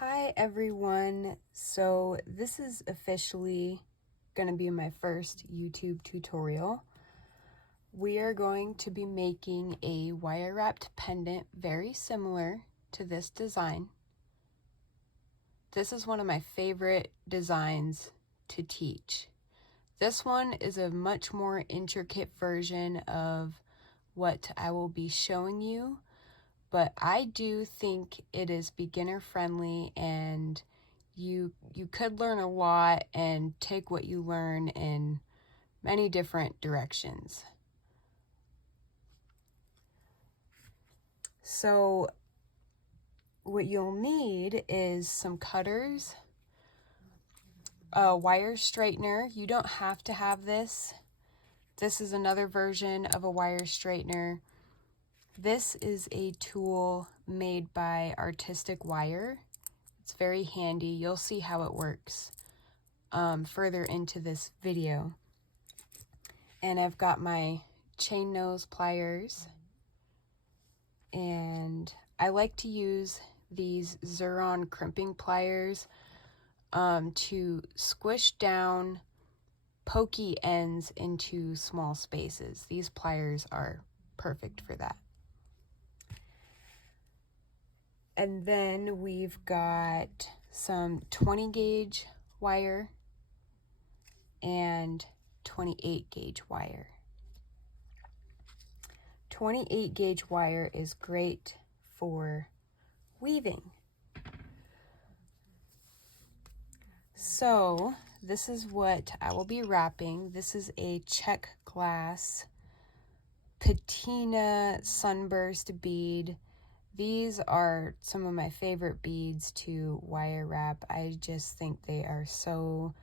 Hi everyone, so this is officially going to be my first YouTube tutorial. We are going to be making a wire wrapped pendant very similar to this design. This is one of my favorite designs to teach. This one is a much more intricate version of what I will be showing you, but I do think it is beginner friendly and you could learn a lot and take what you learn in many different directions. So what you'll need is some cutters, a wire straightener. You don't have to have this. This is another version of a wire straightener. This is a tool made by Artistic Wire. It's very handy. You'll see how it works further into this video. And I've got my chain nose pliers, and I like to use these Xuron crimping pliers to squish down pokey ends into small spaces. These pliers are perfect for that. And then we've got some 20 gauge wire and 28 gauge wire. 28 gauge wire is great for weaving. So this is what I will be wrapping. This is a check glass patina sunburst bead. These are some of my favorite beads to wire wrap. I just think they are so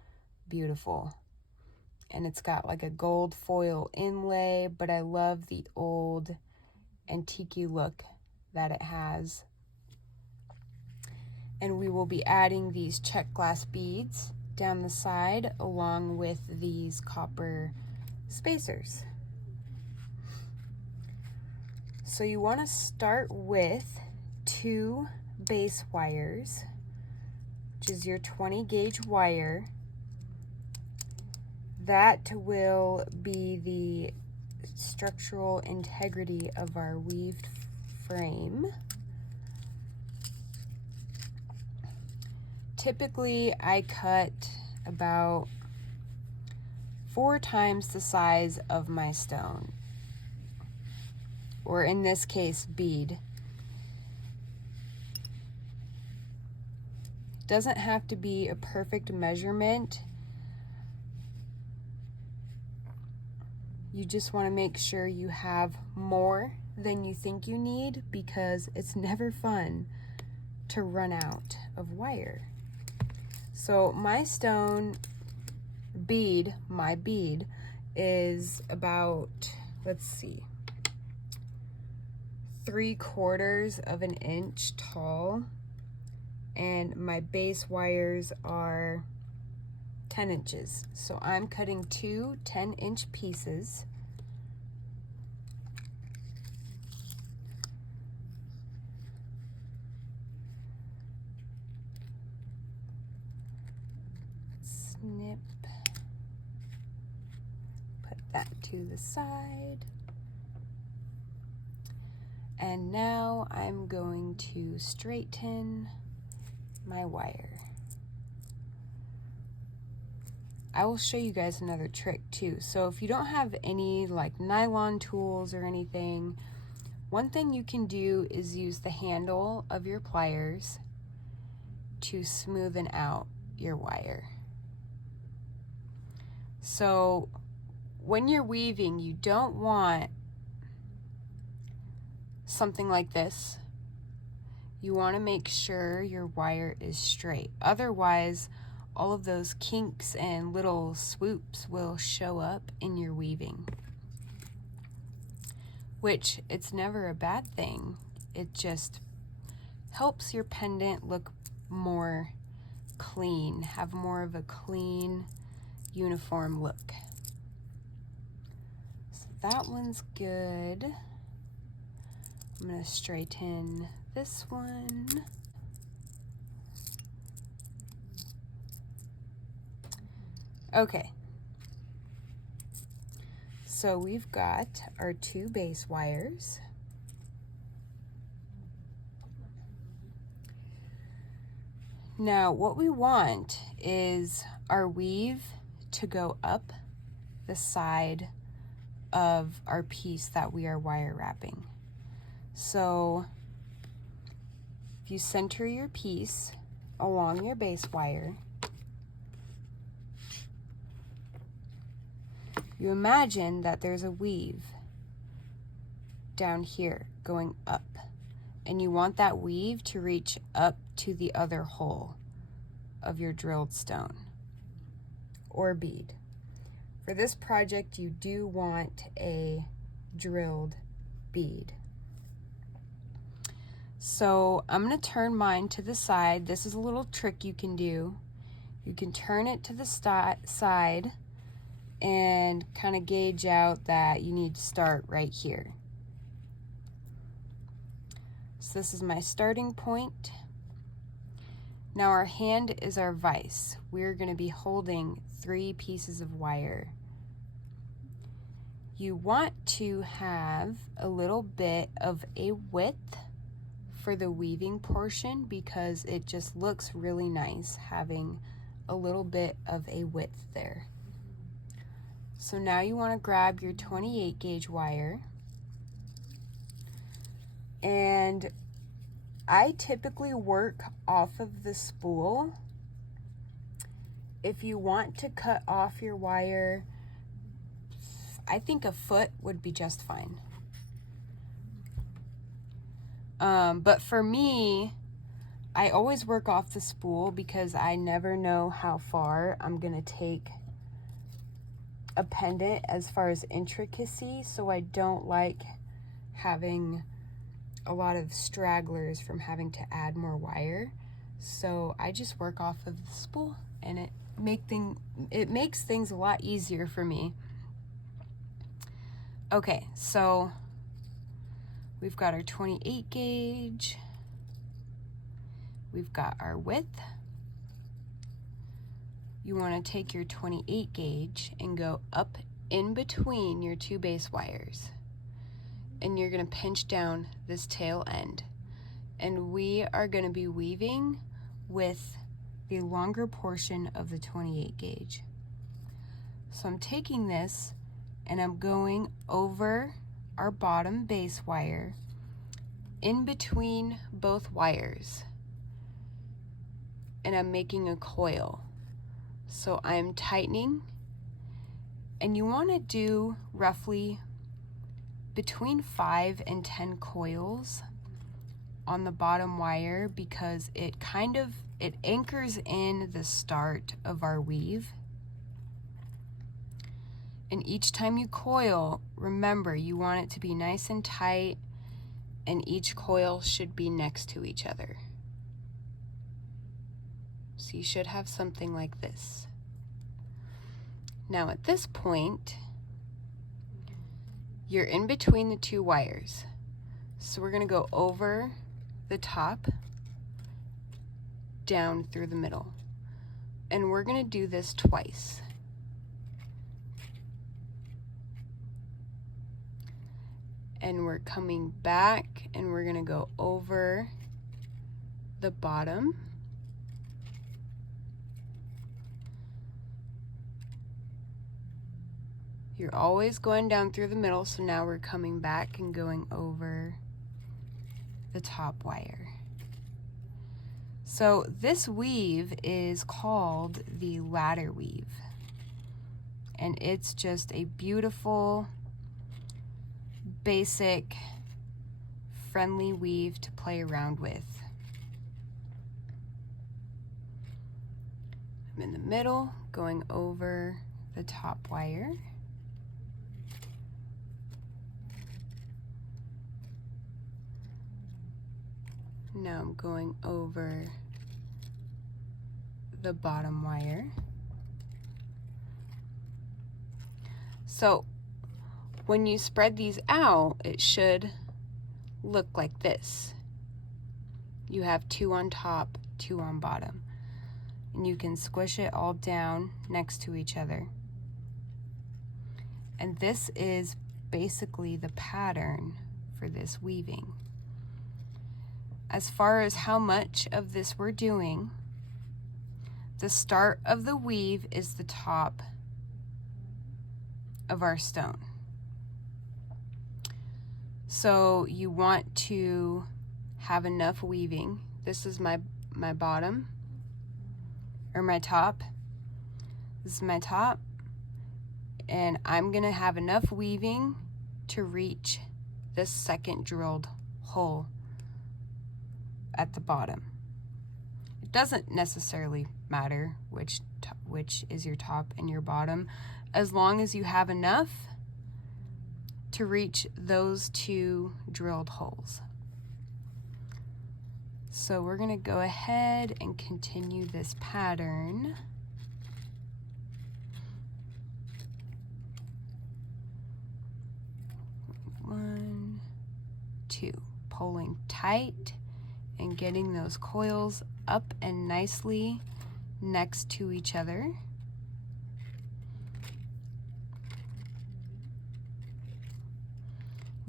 beautiful. And it's got like a gold foil inlay, but I love the old antique look that it has. And we will be adding these check glass beads down the side along with these copper spacers. So you want to start with 2 base wires, which is your 20 gauge wire. That will be the structural integrity of our weaved frame. Typically, I cut about 4 times the size of my stone, or in this case, bead. Doesn't have to be a perfect measurement. You just want to make sure you have more than you think you need, because it's never fun to run out of wire. So my stone bead, my bead, is about, let's see, 3/4 of an inch tall, and my base wires are 10 inches. So I'm cutting 2 10-inch pieces. Snip. Put that to the side. And now I'm going to straighten my wire. I will show you guys another trick too. So if you don't have any like nylon tools or anything, one thing you can do is use the handle of your pliers to smoothen out your wire. So when you're weaving, you don't want something like this. You want to make sure your wire is straight. Otherwise, all of those kinks and little swoops will show up in your weaving, which it's never a bad thing. It just helps your pendant look more clean, have more of a clean, uniform look. So that one's good. I'm going to straighten this one. Okay. So we've got our 2 base wires. Now what we want is our weave to go up the side of our piece that we are wire wrapping. So if you center your piece along your base wire, you imagine that there's a weave down here going up, and you want that weave to reach up to the other hole of your drilled stone or bead. For this project, you do want a drilled bead. So I'm going to turn mine to the side. This is a little trick you can do. You can turn it to the side and kind of gauge out that you need to start right here. So this is my starting point. Now our hand is our vise. We're going to be holding 3 pieces of wire. You want to have a little bit of a width for the weaving portion because it just looks really nice having a little bit of a width there. So now you want to grab your 28 gauge wire, and I typically work off of the spool. If you want to cut off your wire, I think a foot would be just fine. But for me, I always work off the spool because I never know how far I'm gonna take a pendant as far as intricacy, so I don't like having a lot of stragglers from having to add more wire. So I just work off of the spool, and it makes things a lot easier for me. Okay, so we've got our 28 gauge, we've got our width. You want to take your 28 gauge and go up in between your 2 base wires, and you're going to pinch down this tail end, and we are going to be weaving with the longer portion of the 28 gauge. So I'm taking this and I'm going over our bottom base wire in between both wires, and I'm making a coil. So I'm tightening, and you want to do roughly between 5 and 10 coils on the bottom wire because it anchors in the start of our weave. And each time you coil, remember, you want it to be nice and tight, and each coil should be next to each other. So you should have something like this. Now at this point, you're in between the 2 wires. So we're going to go over the top, down through the middle. And we're going to do this twice. And we're coming back, and we're going to go over the bottom. You're always going down through the middle, so now we're coming back and going over the top wire. So this weave is called the ladder weave, and it's just a beautiful, basic, friendly weave to play around with. I'm in the middle, going over the top wire. Now I'm going over the bottom wire. So when you spread these out, it should look like this. You have 2 on top, 2 on bottom. and you can squish it all down next to each other. And this is basically the pattern for this weaving. As far as how much of this we're doing, the start of the weave is the top of our stone. So you want to have enough weaving. This is my bottom, or my top. This is my top. And I'm gonna have enough weaving to reach this second drilled hole at the bottom. It doesn't necessarily matter which is your top and your bottom, as long as you have enough to reach those two drilled holes. So we're gonna go ahead and continue this pattern. One, two, pulling tight and getting those coils up and nicely next to each other.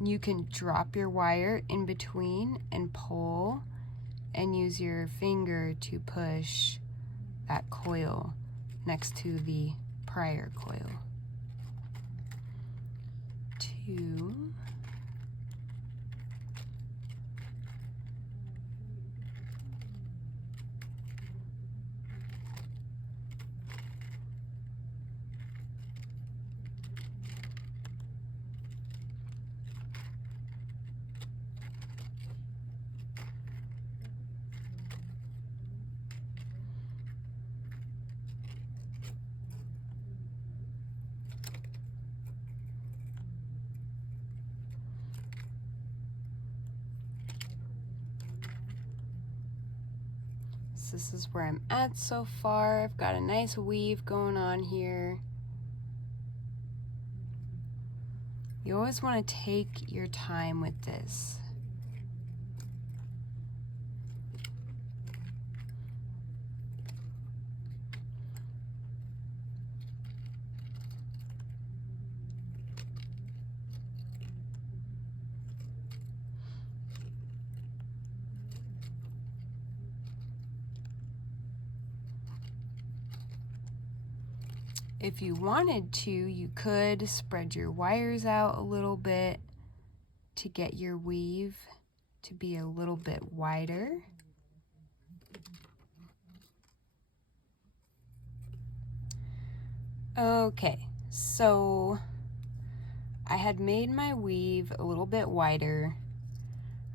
You can drop your wire in between and pull and use your finger to push that coil next to the prior coil. 2, this is where I'm at so far. I've got a nice weave going on here. You always want to take your time with this. If you wanted to, you could spread your wires out a little bit to get your weave to be a little bit wider. Okay, so I had made my weave a little bit wider.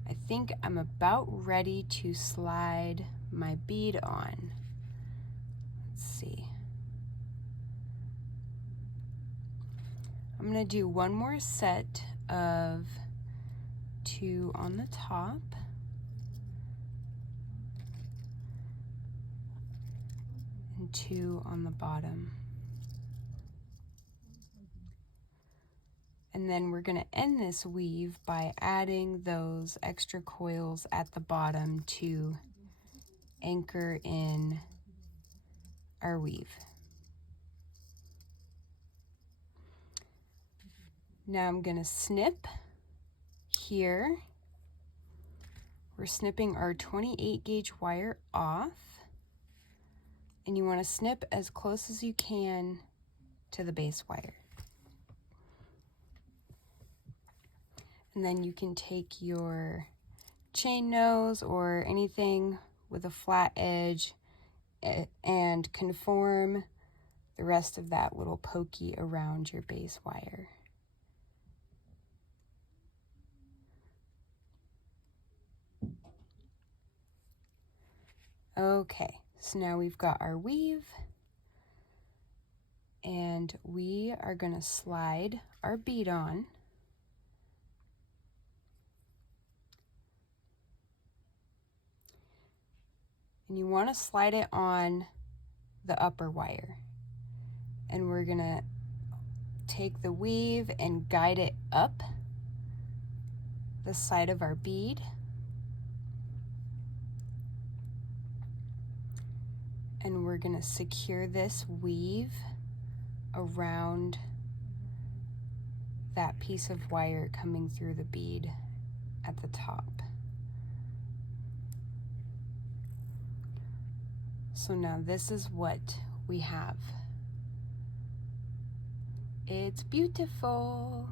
I think I'm about ready to slide my bead on. Let's see. I'm going to do one more set of 2 on the top. And 2 on the bottom. And then we're going to end this weave by adding those extra coils at the bottom to anchor in our weave. Now I'm going to snip here. We're snipping our 28 gauge wire off, and you want to snip as close as you can to the base wire. And then you can take your chain nose or anything with a flat edge and conform the rest of that little pokey around your base wire. Okay, so now we've got our weave, and we are going to slide our bead on. And you want to slide it on the upper wire. And we're going to take the weave and guide it up the side of our bead. And we're we're going to secure this weave around that piece of wire coming through the bead at the top. So now this is what we have. It's beautiful.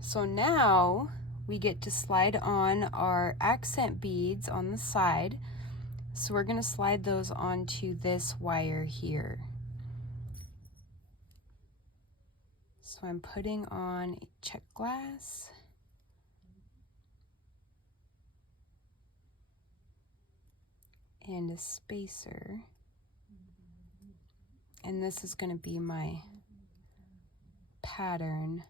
So now we get to slide on our accent beads on the side. So we're going to slide those onto this wire here. So I'm putting on a check glass. And a spacer. And this is going to be my pattern.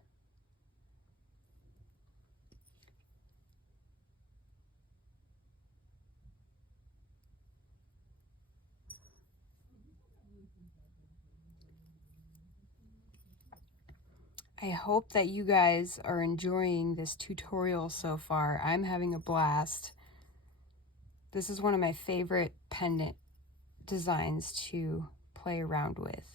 I hope that you guys are enjoying this tutorial so far. I'm having a blast. This is one of my favorite pendant designs to play around with.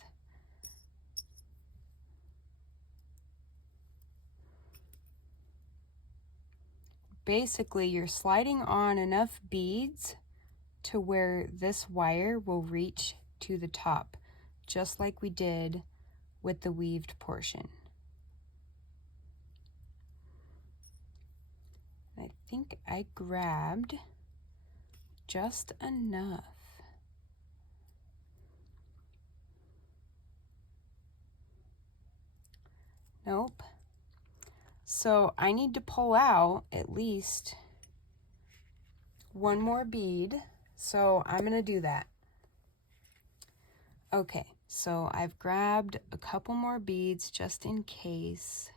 Basically, you're sliding on enough beads to where this wire will reach to the top, just like we did with the weaved portion. I think I grabbed just enough. Nope. So I need to pull out at least one more bead. So I'm going to do that. Okay, so I've grabbed a couple more beads just in case.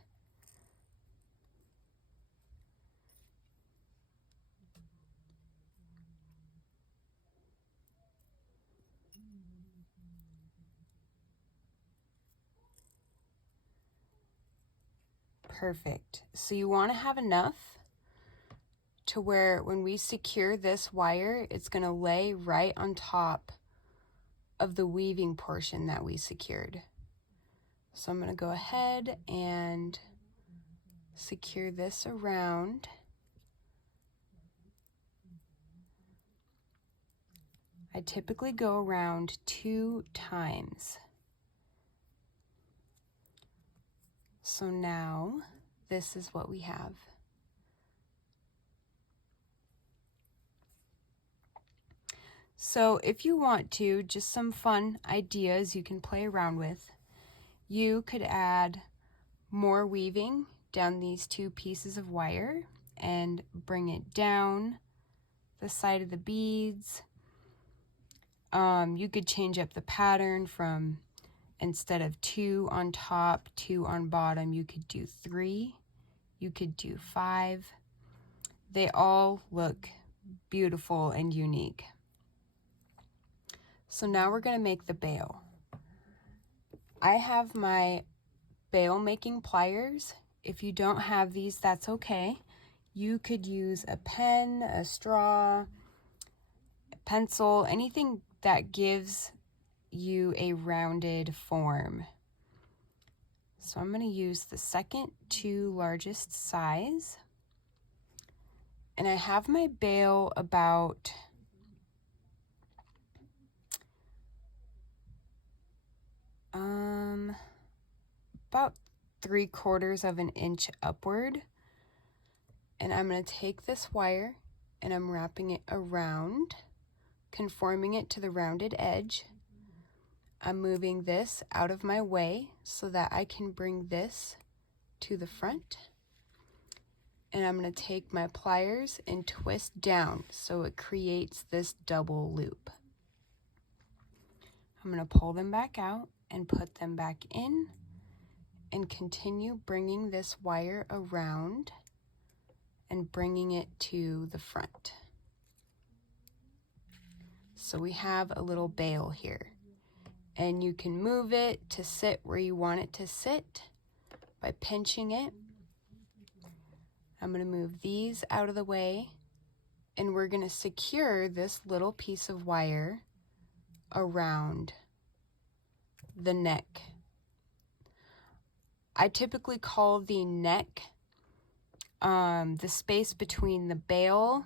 Perfect. So you want to have enough to where when we secure this wire, it's going to lay right on top of the weaving portion that we secured. So I'm going to go ahead and secure this around. I typically go around 2 times. So now this is what we have. So if you want to, just some fun ideas you can play around with. You could add more weaving down these 2 pieces of wire and bring it down the side of the beads. You could change up the pattern from, instead of 2 on top, 2 on bottom, you could do 3. You could do 5. They all look beautiful and unique. So now we're going to make the bail. I have my bail making pliers. If you don't have these, that's okay. You could use a pen, a straw, a pencil, anything that gives you a rounded form. So I'm going to use the second to largest size. And I have my bail about about 3/4 of an inch upward. And I'm going to take this wire and I'm wrapping it around, conforming it to the rounded edge. I'm moving this out of my way so that I can bring this to the front. And I'm going to take my pliers and twist down so it creates this double loop. I'm going to pull them back out and put them back in and continue bringing this wire around and bringing it to the front. So we have a little bail here, and you can move it to sit where you want it to sit by pinching it. I'm going to move these out of the way, and we're going to secure this little piece of wire around the neck. I typically call the neck the space between the bail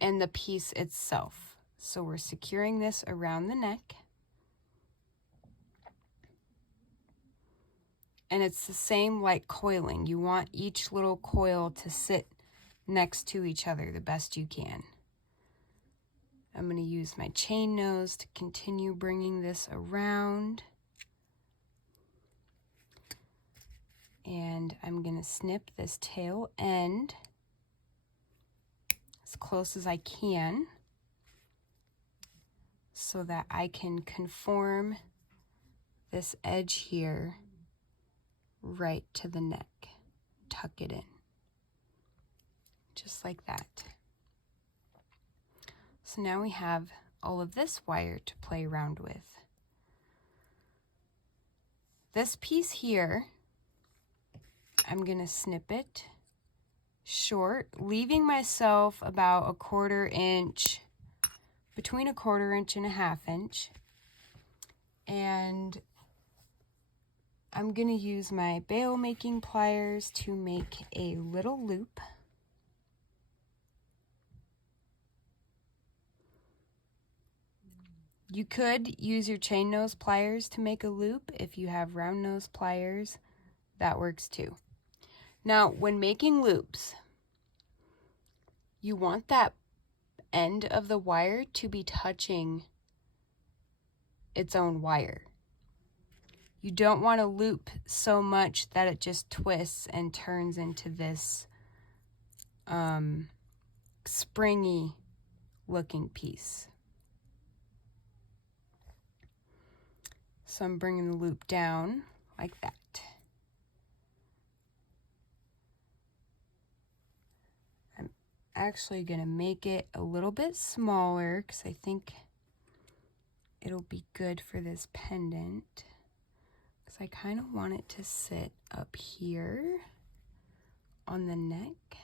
and the piece itself. So we're securing this around the neck. And it's the same like coiling. You want each little coil to sit next to each other the best you can. I'm going to use my chain nose to continue bringing this around. And I'm going to snip this tail end as close as I can so that I can conform this edge here right to the neck. Tuck it in, just like that. So now we have all of this wire to play around with. This piece here, I'm gonna snip it short, leaving myself about a 1/4 inch, between a 1/4 inch and a 1/2 inch. And I'm gonna use my bail making pliers to make a little loop. You could use your chain nose pliers to make a loop. If you have round nose pliers, that works too. Now, when making loops, you want that end of the wire to be touching its own wire. You don't want to loop so much that it just twists and turns into this springy looking piece. So I'm bringing the loop down like that. I'm actually going to make it a little bit smaller because I think it'll be good for this pendant. Because I kind of want it to sit up here on the neck.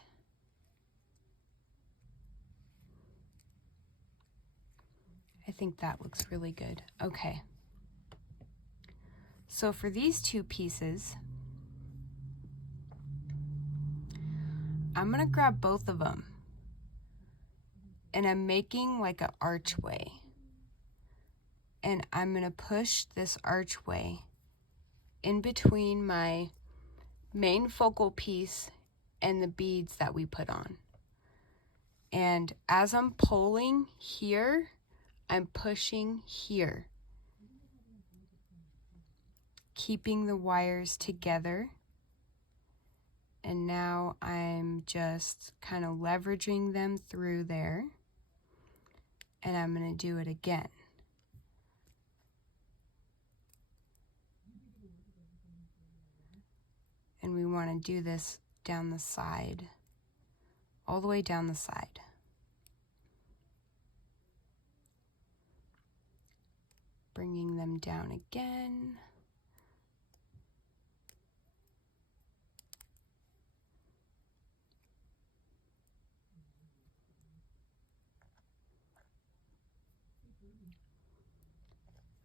I think that looks really good. Okay. So for these two pieces, I'm gonna grab both of them and I'm making like an archway. And I'm gonna push this archway in between my main focal piece and the beads that we put on. And as I'm pulling here, I'm pushing here, keeping the wires together. And now I'm just kind of leveraging them through there. And I'm going to do it again. And we want to do this down the side, all the way down the side. Bringing them down again.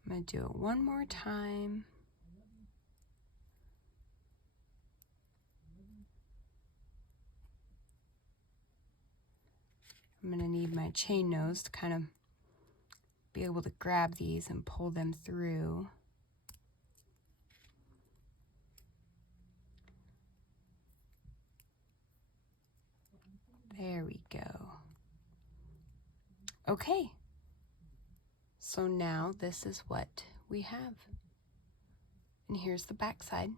I'm going to do it one more time. I'm going to need my chain nose to kind of be able to grab these and pull them through. There we go. Okay. So now this is what we have. And here's the back side.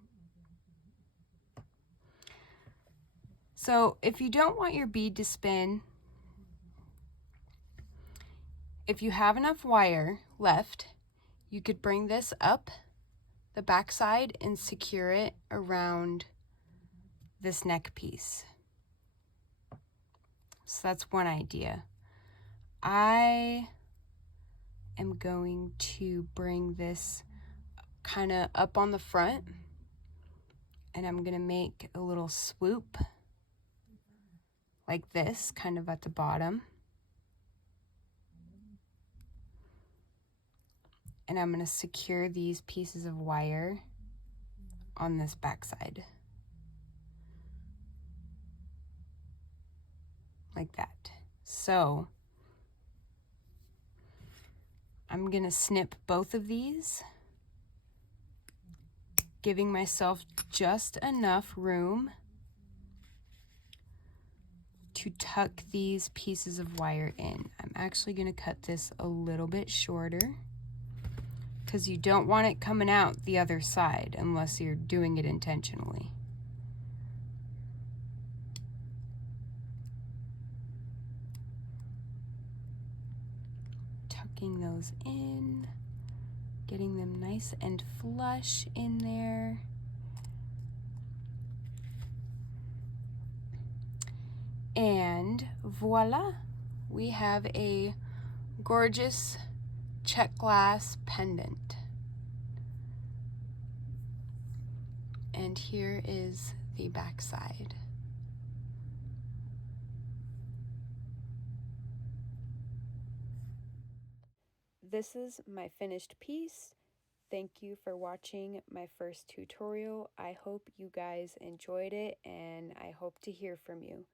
So if you don't want your bead to spin, if you have enough wire left, you could bring this up the back side and secure it around this neck piece. So that's one idea. I am going to bring this kind of up on the front, and I'm going to make a little swoop like this, kind of at the bottom. and I'm going to secure these pieces of wire on this back side. Like that. So I'm going to snip both of these, giving myself just enough room to tuck these pieces of wire in. I'm actually going to cut this a little bit shorter because you don't want it coming out the other side unless you're doing it intentionally. Tucking those in, getting them nice and flush in there. And voila, we have a gorgeous check glass pendant. And here is the back side. This is my finished piece. Thank you for watching my first tutorial. I hope you guys enjoyed it, and I hope to hear from you.